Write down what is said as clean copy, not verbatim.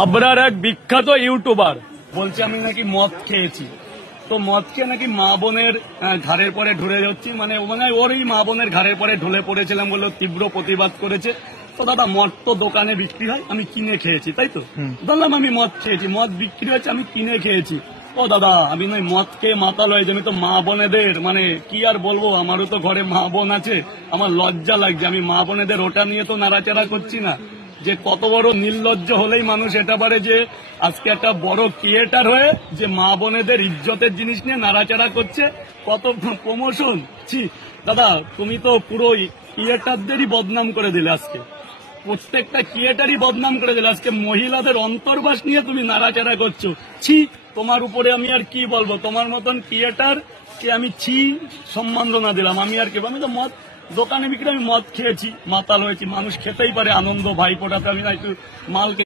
হাবড়ার এক বিখ্যাত ইউটিউবার বলছে আমি নাকি মদ খেয়েছি, তো মদ খেয়ে নাকি মা বোনের ঘাড়ের পরে ঢলে যাচ্ছি, মানে ওরই মা বোনের ঘাড়ের পরে ঢলে পড়েছিলাম বলে তীব্র প্রতিবাদ করেছে। তো দাদা মদ তো দোকানে বিক্রি হয়, আমি কিনে খেয়েছি, তাই তো বললাম আমি মদ খেয়েছি, মদ বিক্রি হয়েছে আমি কিনে খেয়েছি। ও দাদা আমি নয় মদ খেয়ে মাতাল হয়েছে, আমি তো মা বোনেদের মানে কি আর বলবো, আমারও তো ঘরে মা বোন আছে, আমার লজ্জা লাগছে, আমি মা বোনেদের ওটা নিয়ে তো নাড়াচাড়া করছি না। যে কত বড় নির্লজ্জ হলেই মানুষ এটা পারে যে আজকে একটা বড় ক্রিয়েটার হয়ে যে মা বোনেদের ইজ্জতের জিনিস নিয়ে নাড়াচাড়া করছে, কত প্রমোশন। ছি দাদা তুমি তো পুরো ক্রিয়েটারদেরই বদনাম করে দিলে, আজকে প্রত্যেকটা ক্রিয়েটারই বদনাম করে দিলে, আজকে মহিলাদের অন্তর্বাস নিয়ে তুমি নাড়াচাড়া করছো। ছি তোমার উপরে আমি আর কি বলবো, তোমার মতন ক্রিয়েটার কে আমি ছি সম্মাননা দিলাম, আমি আর কি, আমি তো মদ দোকানে বিক্রি, আমি মদ খেয়েছি মাতাল হয়েছি, মানুষ খেতেই পারে আনন্দ ভাইফোঁটাতে, আমি একটু মাল